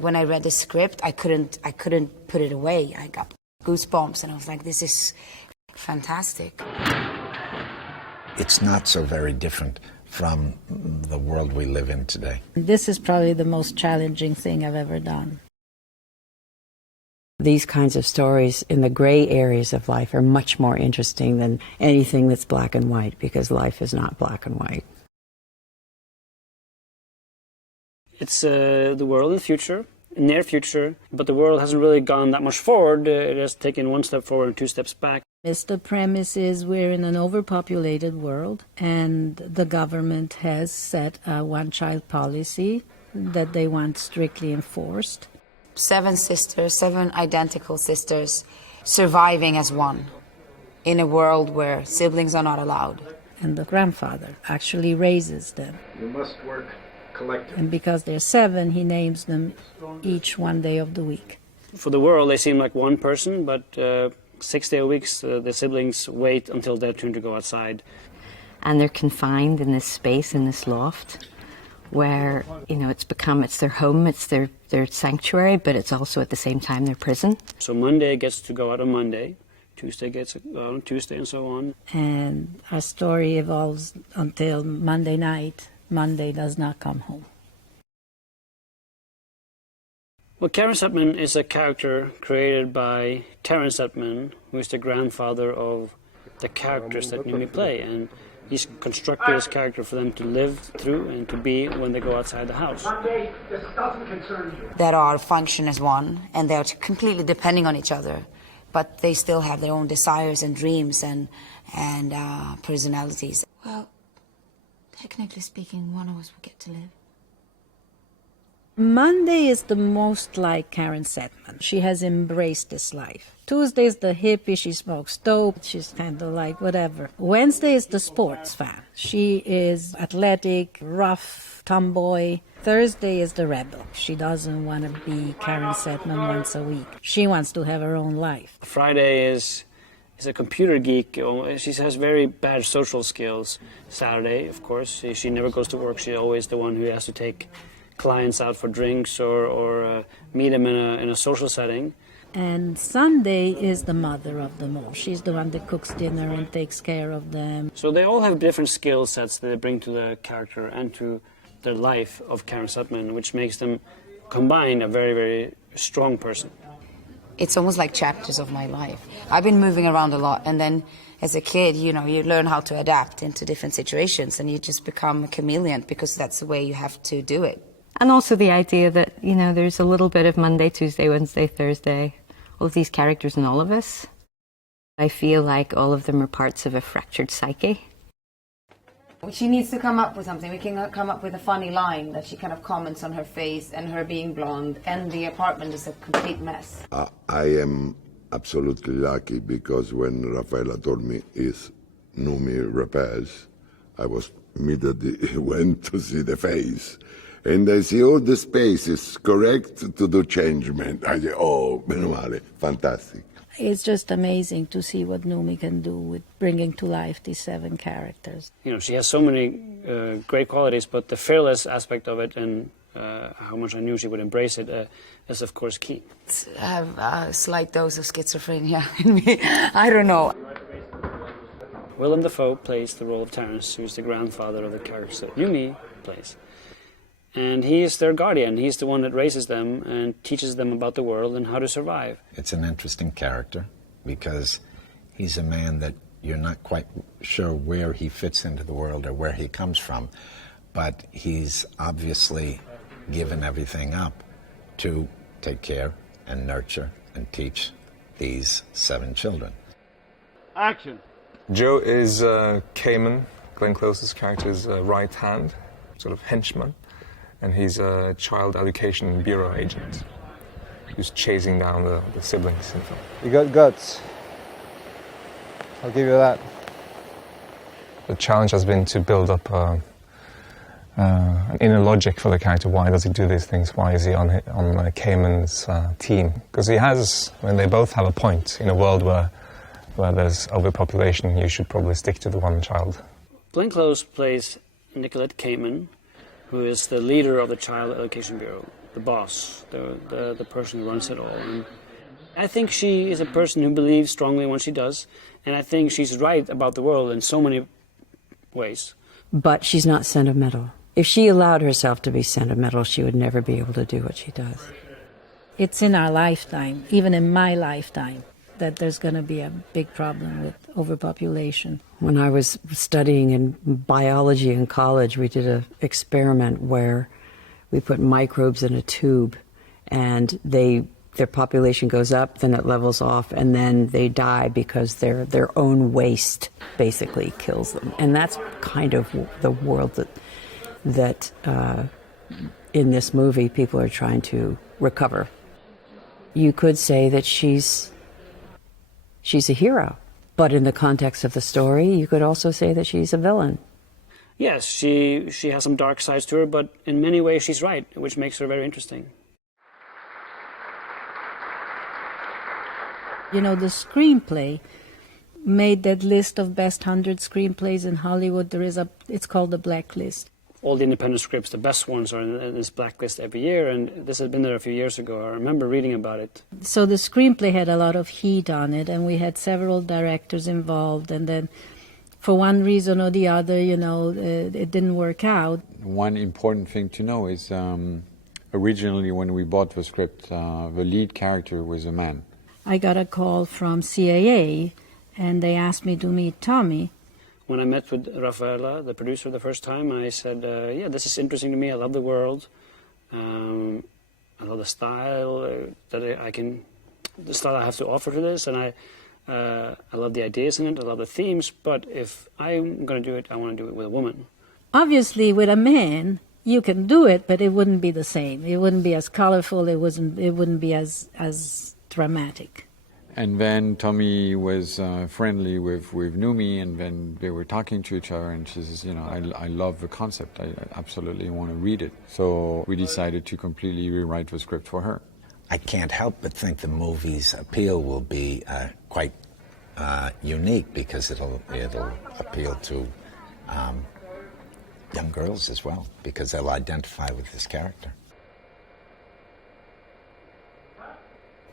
when I read the script, I couldn't put it away. I got goosebumps, and I was like, this is fantastic. It's not so very different from the world we live in today. This is probably the most challenging thing I've ever done. These kinds of stories in the gray areas of life are much more interesting than anything that's black and white, because life is not black and white. It's the world in the future, near future, but the world hasn't really gone that much forward. It has taken one step forward and two steps back. The premise is we're in an overpopulated world, and the government has set a one-child policy that they want strictly enforced. 7 sisters, 7 identical sisters, surviving as one in a world where siblings are not allowed. And the grandfather actually raises them. You must work collectively. And because they're 7, he names them each one day of the week. For the world, they seem like one person, but 6 days a week, the siblings wait until their turn to go outside. And they're confined in this space, in this loft, where, you know, it's their home, it's their sanctuary, but it's also at the same time their prison. So Monday gets to go out on Monday, Tuesday gets to go out on Tuesday, and so on. And our story evolves until Monday night. Monday does not come home. Well, Karen Setman is a character created by Terence Setman, who is the grandfather of the characters that Noomi play, and he's constructed this character for them to live through and to be when they go outside the house. That are function as one, and they're completely depending on each other, but they still have their own desires and dreams and personalities. Well, technically speaking, one of us will get to live. Monday is the most like Karen Setman. She has embraced this life. Tuesday is the hippie, she smokes dope, she's kind of like whatever. Wednesday is the sports fan. She is athletic, rough, tomboy. Thursday is the rebel. She doesn't want to be Karen Setman once a week. She wants to have her own life. Friday is a computer geek. She has very bad social skills. Saturday, of course, she never goes to work. She's always the one who has to take clients out for drinks or meet them in a social setting. And Sunday is the mother of them all. She's the one that cooks dinner and takes care of them. So they all have different skill sets that they bring to the character and to their life of Karen Setman, which makes them combine a very, very strong person. It's almost like chapters of my life. I've been moving around a lot, and then as a kid, you know, you learn how to adapt into different situations, and you just become a chameleon because that's the way you have to do it. And also the idea that, you know, there's a little bit of Monday, Tuesday, Wednesday, Thursday, all of these characters in all of us. I feel like all of them are parts of a fractured psyche. She needs to come up with something. We can come up with a funny line that she kind of comments on her face and her being blonde, and the apartment is a complete mess. I am absolutely lucky because when Rafaela told me it's Noomi Rapace, I was immediately went to see the face. And I see all the space is correct to do changement. I say, oh, meno male, fantastic. It's just amazing to see what Noomi can do with bringing to life these 7 characters. You know, she has so many great qualities, but the fearless aspect of it and how much I knew she would embrace it is, of course, key. I have a slight dose of schizophrenia in me. I don't know. Willem Dafoe plays the role of Terence, who's the grandfather of the character that Noomi plays. And he is their guardian. He's the one that raises them and teaches them about the world and how to survive. It's an interesting character because he's a man that you're not quite sure where he fits into the world or where he comes from, but he's obviously given everything up to take care and nurture and teach these 7 children. Action! Joe is Cayman, Glenn Close's character's right hand, sort of henchman. And he's a child education bureau agent who's chasing down the siblings. You got guts. I'll give you that. The challenge has been to build up an inner logic for the character. Why does he do these things? Why is he on Cayman's team? Because he has, I mean, they both have a point. In a world where there's overpopulation, you should probably stick to the one child. Glenn Close plays Nicolette Cayman, who is the leader of the Child Education Bureau. the boss, the person who runs it all. And I think she is a person who believes strongly in what she does, and I think she's right about the world in so many ways. But she's not sentimental. If she allowed herself to be sentimental, she would never be able to do what she does. It's in our lifetime, even in my lifetime, that there's going to be a big problem with overpopulation. When I was studying in biology in college, we did an experiment where we put microbes in a tube, and their population goes up, then it levels off, and then they die because their own waste basically kills them. And that's kind of the world that in this movie people are trying to recover. You could say that she's a hero, but in the context of the story, you could also say that she's a villain. Yes, she has some dark sides to her, but in many ways she's right, which makes her very interesting. You know, the screenplay made that list of best 100 screenplays in Hollywood. It's called the Blacklist. All the independent scripts, the best ones, are in this blacklist every year, and this had been there a few years ago. I remember reading about it. So the screenplay had a lot of heat on it, and we had several directors involved, and then for one reason or the other, you know, it didn't work out. One important thing to know is originally when we bought the script, the lead character was a man. I got a call from CAA, and they asked me to meet Tommy. When I met with Rafaela, the producer, the first time, I said, yeah, this is interesting to me. I love the world. I love the style the style I have to offer to this, and I love the ideas in it. I love the themes. But if I'm going to do it, I want to do it with a woman. Obviously, with a man, you can do it, but it wouldn't be the same. It wouldn't be as colorful. It wouldn't be as dramatic. And then Tommy was friendly with Noomi, and then they were talking to each other, and she says, you know, I love the concept. I absolutely want to read it. So we decided to completely rewrite the script for her. I can't help but think the movie's appeal will be quite unique, because it'll appeal to young girls as well, because they'll identify with this character.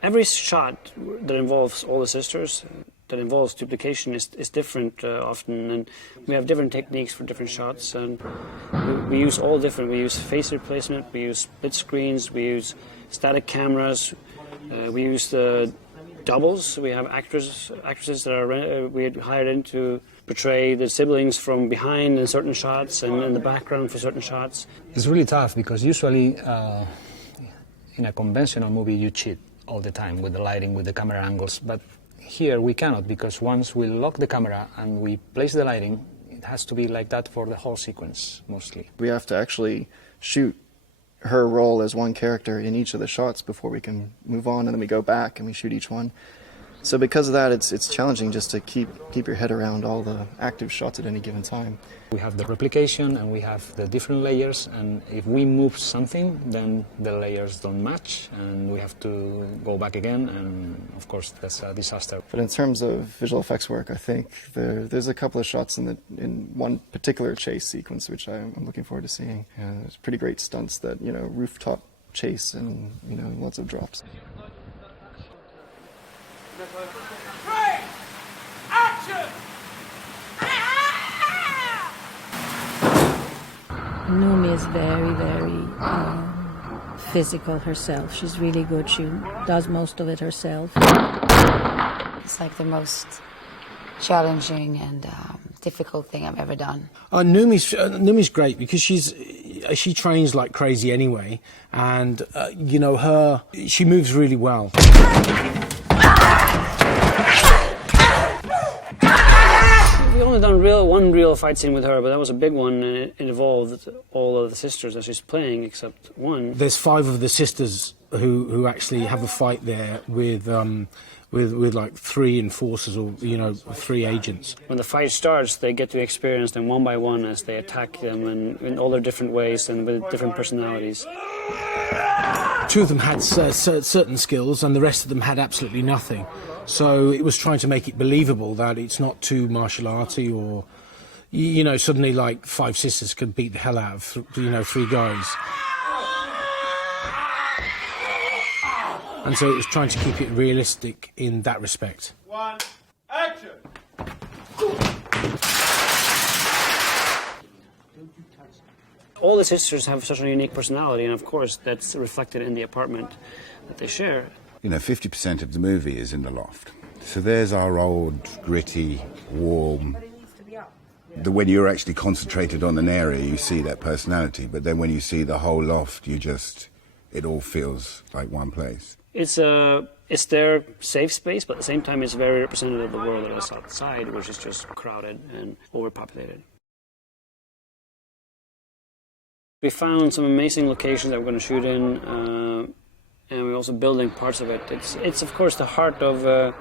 Every shot that involves all the sisters, that involves duplication, is different often, and we have different techniques for different shots, and we use all different. We use face replacement, we use split screens, we use static cameras, we use the doubles. We have actresses that we had hired in to portray the siblings from behind in certain shots and in the background for certain shots. It's really tough, because usually in a conventional movie you cheat all the time with the lighting, with the camera angles, but here we cannot, because once we lock the camera and we place the lighting, it has to be like that for the whole sequence, mostly. We have to actually shoot her role as one character in each of the shots before we can move on, and then we go back and we shoot each one. So because of that, it's challenging just to keep your head around all the active shots at any given time. We have the replication and we have the different layers, and if we move something, then the layers don't match and we have to go back again, and of course that's a disaster. But in terms of visual effects work, I think there's a couple of shots in one particular chase sequence which I'm looking forward to seeing. There's pretty great stunts, that, you know, rooftop chase, and, you know, lots of drops. Action! Noomi is very, very physical herself. She's really good. She does most of it herself. It's like the most challenging and difficult thing I've ever done. Noomi's great, because she trains like crazy anyway, and you know, she moves really well. We only done one real fight scene with her, but that was a big one, and it involved all of the sisters that she's playing except one. There's 5 of the sisters who actually have a fight there with like 3 enforcers, or, you know, 3 agents. When the fight starts, they get to experience them one by one as they attack them, and in all their different ways and with different personalities. 2 of them had certain skills, and the rest of them had absolutely nothing. So it was trying to make it believable that it's not too martial arty, or, you know, suddenly like 5 sisters can beat the hell out of, you know, 3 guys. And so it was trying to keep it realistic in that respect. One, action! All the sisters have such a unique personality, and of course that's reflected in the apartment that they share. You know, 50% of the movie is in the loft. So there's our old, gritty, warm... When you're actually concentrated on an area, you see that personality, but then when you see the whole loft, it all feels like one place. It's their safe space, but at the same time it's very representative of the world that is outside, which is just crowded and overpopulated. We found some amazing locations that we're going to shoot in, and we're also building parts of it. It's of course the heart of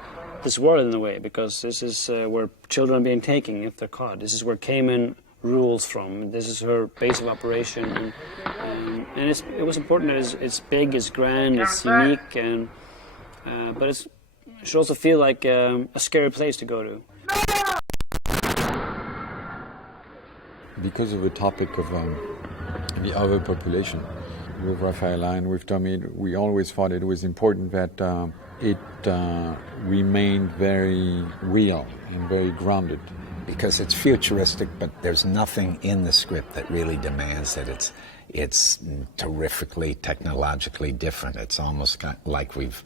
this world in a way, because this is where children are being taken if they're caught. This is where Cayman rules from. This is her base of operation, and it was important that it's big, it's grand, it's unique, and but it should also feel like a scary place to go to. Because of the topic of the overpopulation, with Raphael and with Tommy, we always thought it was important that it remained very real and very grounded. Because it's futuristic, but there's nothing in the script that really demands that it's terrifically, technologically different. It's almost like we've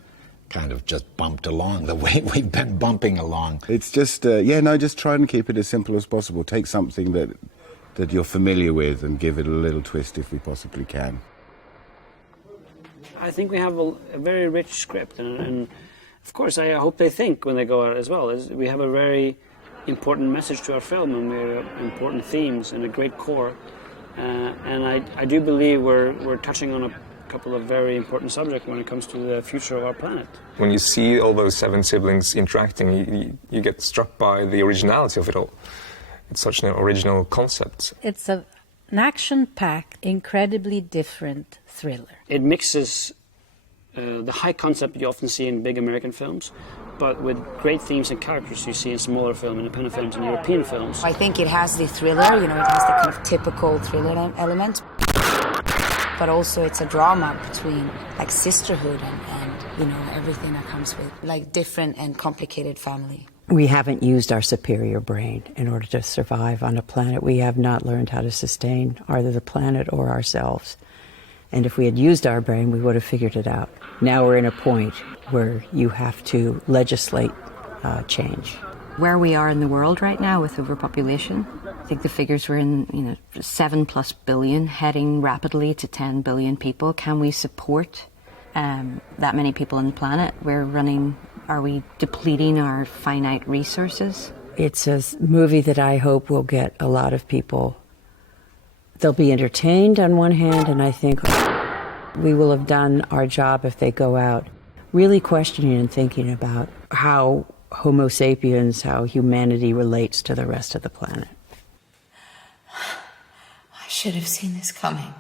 kind of just bumped along the way we've been bumping along. It's just, just try and keep it as simple as possible. Take something that you're familiar with and give it a little twist if we possibly can. I think we have a very rich script, and of course I hope they think when they go out as well. We have a very important message to our film, and we have important themes and a great core, and I do believe we're touching on a couple of very important subjects when it comes to the future of our planet. When you see all those 7 siblings interacting, you get struck by the originality of it all. It's such an original concept. It's an action-packed, incredibly different thriller. It mixes the high concept you often see in big American films, but with great themes and characters you see in smaller film, independent films, and European films. I think it has the thriller, it has the kind of typical thriller element, but also it's a drama between like sisterhood and everything that comes with like different and complicated family. We haven't used our superior brain in order to survive on a planet. We have not learned how to sustain either the planet or ourselves. And if we had used our brain, we would have figured it out. Now we're in a point where you have to legislate change. Where we are in the world right now with overpopulation, I think the figures were in 7+ billion, heading rapidly to 10 billion people. Can we support that many people on the planet? Are we depleting our finite resources? It's a movie that I hope will get a lot of people. They'll be entertained on one hand, and I think we will have done our job if they go out really questioning and thinking about how Homo sapiens, how humanity relates to the rest of the planet. I should have seen this coming.